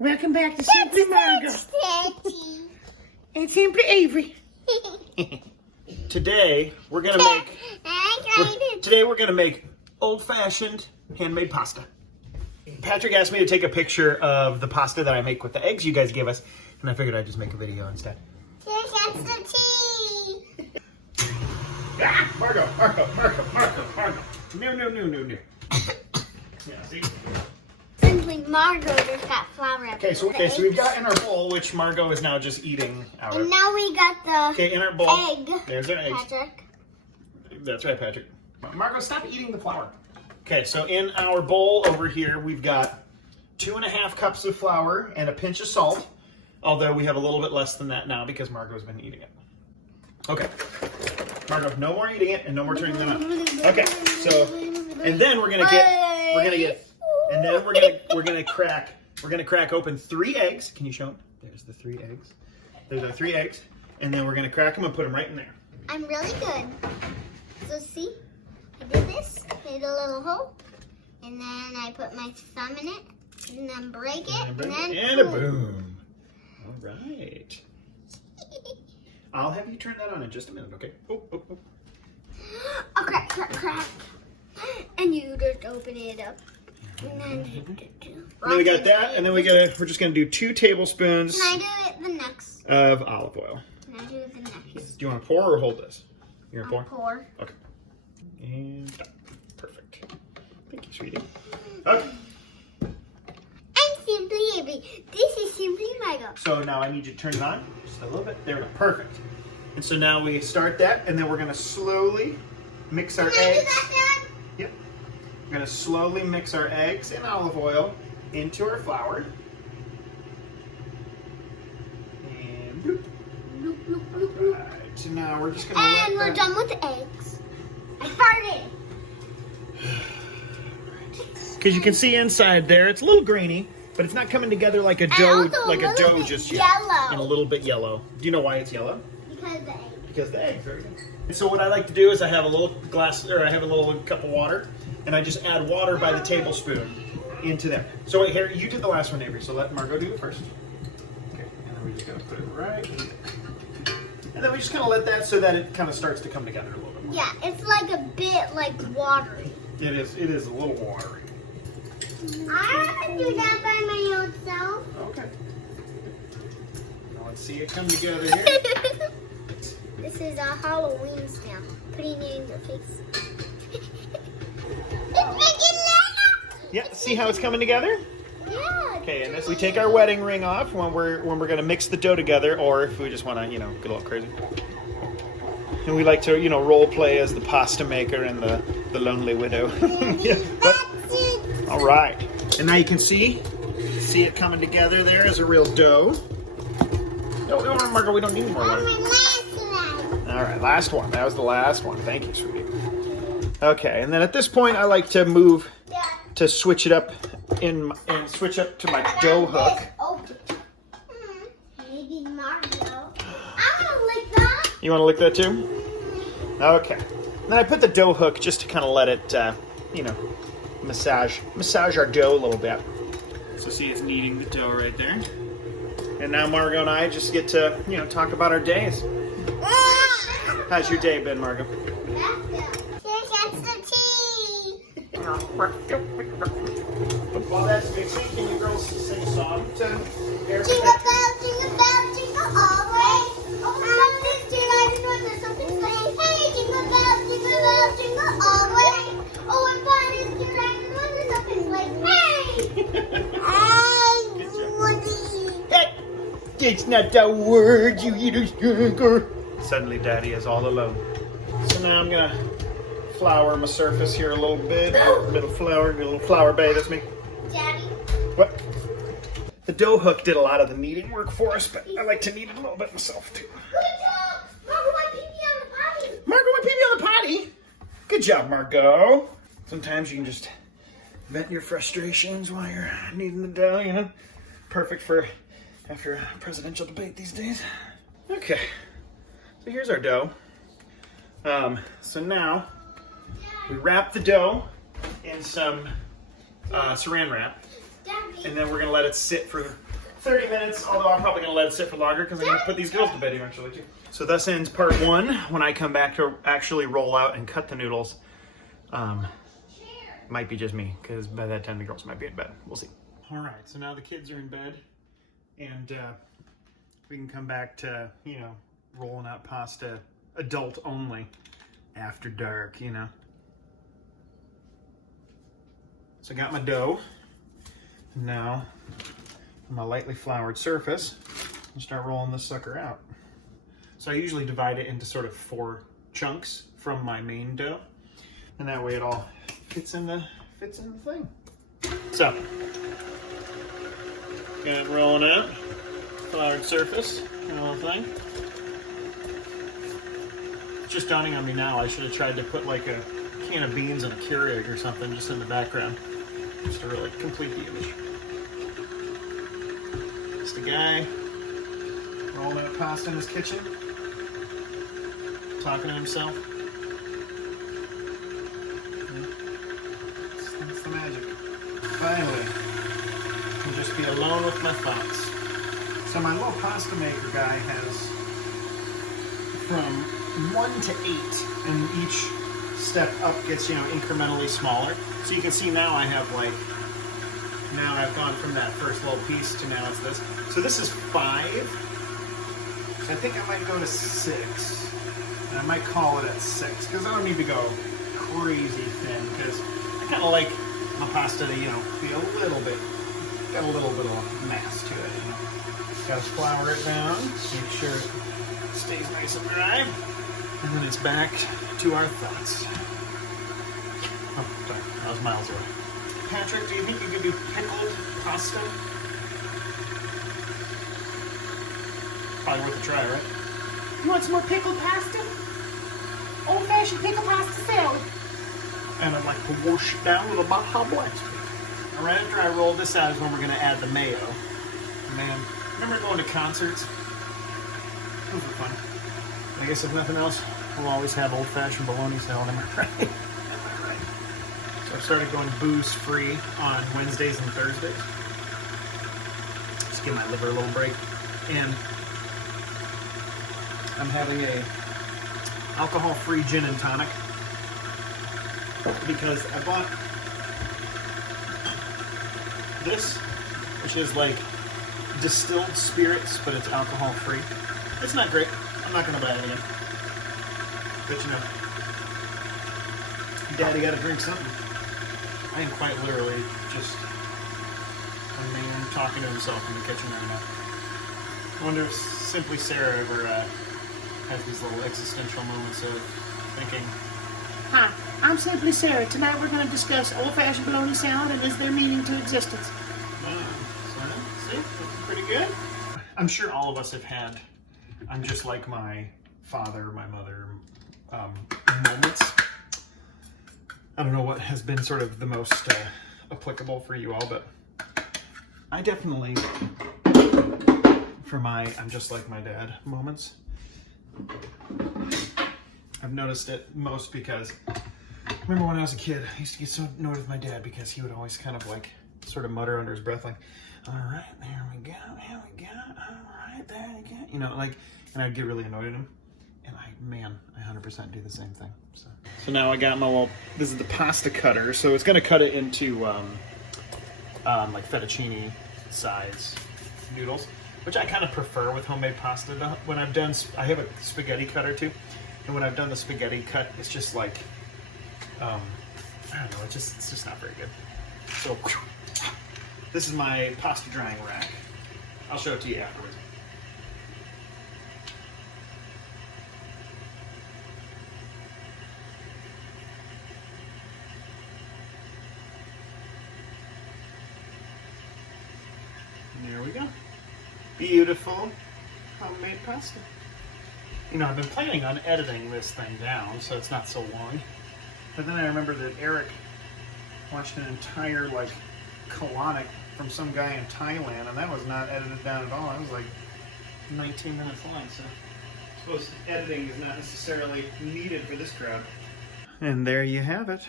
Welcome back to Simply Margo. And Simply Avery. Today we're gonna make old-fashioned handmade pasta. Patrick asked me to take a picture of the pasta that I make with the eggs you guys give us, and I figured I'd just make a video instead. Here's the tea. Ah, Margo. No. Yeah, see? Simply Margo just got flour everywhere. Okay, so we've got in our bowl, which Margo is now just eating out of. And now we got the in our bowl. egg. There's our eggs. Patrick. That's right, Patrick. Margo, stop eating the flour. Okay, so in our bowl over here, we've got 2.5 cups of flour and a pinch of salt. Although we have a little bit less than that now because Margo's been eating it. Okay, Margo, no more eating it and no more turning them on. Okay, so and then we're gonna crack open 3 eggs. Can you show them? There's the 3 eggs. There's our 3 eggs, and then we're gonna crack them and put them right in there. I'm really good. So see, I did this, made a little hole, and then I put my thumb in it, and then break it, and then a boom. All right. I'll have you turn that on in just a minute, okay? Oh. Oh, crack. And you just open it up. And then we got that, and then we're just gonna do 2 tablespoons Can I do it the next? of olive oil. Can I do it the next? Do you want to pour or hold this? You're gonna pour? Pour. Okay. And done. Perfect. Thank you, sweetie. Okay. I'm Simply Avery. This is Simply Margo. So now I need you to turn it on just a little bit. There we go. Perfect. And so now we start that, and then we're gonna slowly mix our eggs. Can I do that, Dad? Yep. We're gonna slowly mix our eggs and olive oil into our flour. And bloop. Right. So now we're just gonna And we're done with the eggs. I farted. Because you can see inside there, it's a little grainy, but it's not coming together like a dough, just yet. Yellow. And a little bit yellow. Do you know why it's yellow? Because the eggs. Because the eggs. Very good. And so what I like to do is I have a little cup of water, and I just add water by the tablespoon into there. So wait, here, you did the last one, Avery, so let Margo do it first. Okay, and then we're just gonna put it right in there. And then we just kind of let that so that it kind of starts to come together a little bit more. Yeah, it's like a bit like watery. It is a little watery. I can do that by my own self. Okay. Now let's see it come together here. This is a Halloween snail. Putting it in your face. It's making Lego! Yeah, see how it's coming together? Yeah. Okay, and this we take our wedding ring off when we're gonna mix the dough together, or if we just wanna, get a little crazy. And we like to, role play as the pasta maker and the lonely widow. Yeah, but, all right. And now you can see it coming together there as a real dough. No, Margo, we don't need any more water. All right, last one. That was the last one. Thank you, sweetie. Okay, and then at this point, I like to move to switch it up and switch up to my dough hook. Maybe Margo. I'm gonna lick that. You want to lick that too? Okay. Then I put the dough hook just to kind of let it, massage our dough a little bit. So see, it's kneading the dough right there. And now Margo and I just get to, talk about our days. How's your day been, Margo? Here's the tea. While that's mixing, can you girls sing a song to Eric? Jingle bell, jingle all the way. Something's to ride in order, something's like, hey, jingle bell, jingle all the way. Oh, what fun is to ride in order, something's like, hey. Hey, it's not that word, you little sugar. Suddenly, Daddy is all alone. So now I'm gonna flour my surface here a little bit. A little flour bay. That's me. Daddy. What? The dough hook did a lot of the kneading work for us, but I like to knead it a little bit myself too. Good job. Margo, my pee-pee on the potty. Margo, my pee-pee on the potty. Good job, Margo. Sometimes you can just vent your frustrations while you're kneading the dough, Perfect for after a presidential debate these days. Okay. So here's our dough. So now we wrap the dough in some saran wrap. And then we're gonna let it sit for 30 minutes, although I'm probably gonna let it sit for longer because I'm gonna put these girls to bed eventually too. So thus ends part one. When I come back to actually roll out and cut the noodles, might be just me, because by that time the girls might be in bed. We'll see. All right, so now the kids are in bed, and we can come back to, you know, rolling out pasta, adult only, after dark, you know. So I got my dough. Now, on my lightly floured surface, I'll start rolling this sucker out. So I usually divide it into sort of 4 chunks from my main dough, and that way it all fits in the thing. So, got it rolling out, floured surface, the whole thing. It's just dawning on me now, I should have tried to put like a can of beans and a Keurig or something just in the background, just to really complete the image. It's the guy rolling out pasta in his kitchen, talking to himself. That's the magic. Finally, I can just be alone with my thoughts. So my little pasta maker guy has from 1 to 8, and each step up gets, you know, incrementally smaller. So you can see now I have like, now I've gone from that first little piece to now it's this. So this is 5. So I think I might go to 6. And I might call it at 6, because I don't need to go crazy thin, because I kind of like my pasta to, you know, be a little bit, got a little bit of mass to it, you know. Gotta flour it down, make sure it stays nice and dry, and then it's back to our thoughts. Oh, sorry, that was miles away. Patrick, do you think you could do pickled pasta? Probably worth a try, right? You want some more pickled pasta? Old-fashioned pickled pasta salad. And I'd like to wash it down with a Baja Blast. And right after I roll this out is when we're going to add the mayo. Man, remember going to concerts? Those were fun. I guess if nothing else, we'll always have old-fashioned bologna salad, am I right? Am I right? So I've started going booze-free on Wednesdays and Thursdays. Just give my liver a little break. And I'm having a alcohol-free gin and tonic because I bought this, which is like distilled spirits, but it's alcohol-free. It's not great. I'm not going to buy it again. But you know, Daddy got to drink something. I am quite literally just a man talking to himself in the kitchen right now. I wonder if Simply Sarah ever has these little existential moments of thinking. Hi, I'm Simply Sarah. Tonight we're going to discuss old-fashioned bologna salad and is there meaning to existence. See, that's pretty good. I'm sure all of us have had, I'm just like my father, my mother, moments. I don't know what has been sort of the most applicable for you all, but I definitely, for my I'm just like my dad moments, I've noticed it most because I remember when I was a kid, I used to get so annoyed with my dad because he would always kind of like sort of mutter under his breath like, all right, there we go, all right, there you go. You know, like, and I'd get really annoyed at him. And I 100% do the same thing. So now I got my little, this is the pasta cutter. So it's gonna cut it into like fettuccine size noodles, which I kind of prefer with homemade pasta. When I've done, I have a spaghetti cutter too. And when I've done the spaghetti cut, it's just like, I don't know, it's just not very good. So this is my pasta drying rack. I'll show it to you afterwards. And there we go. Beautiful homemade pasta. You know, I've been planning on editing this thing down so it's not so long. But then I remember that Eric watched an entire, like, colonic from some guy in Thailand, and that was not edited down at all. It was like 19 minutes long, so I suppose editing is not necessarily needed for this crowd. And there you have it.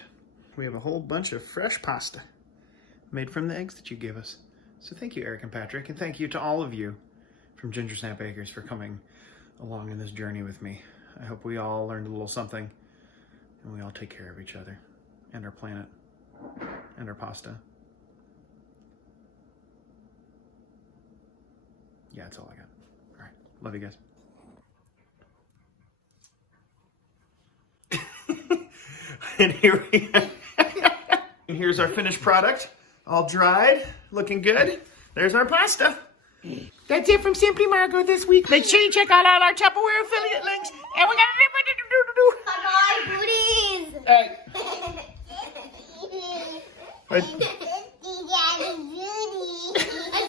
We have a whole bunch of fresh pasta. made from the eggs that you gave us. So thank you, Eric and Patrick, and thank you to all of you from Ginger Snap Bakers for coming along in this journey with me. I hope we all learned a little something, and we all take care of each other and our planet and our pasta. Yeah, that's all I got. All right. Love you guys. And here we are. And here's our finished product. All dried, looking good. There's our pasta. That's it from Simply Margot this week. Make sure you check out all our Tupperware affiliate links. And we got Bye, booties. Hey.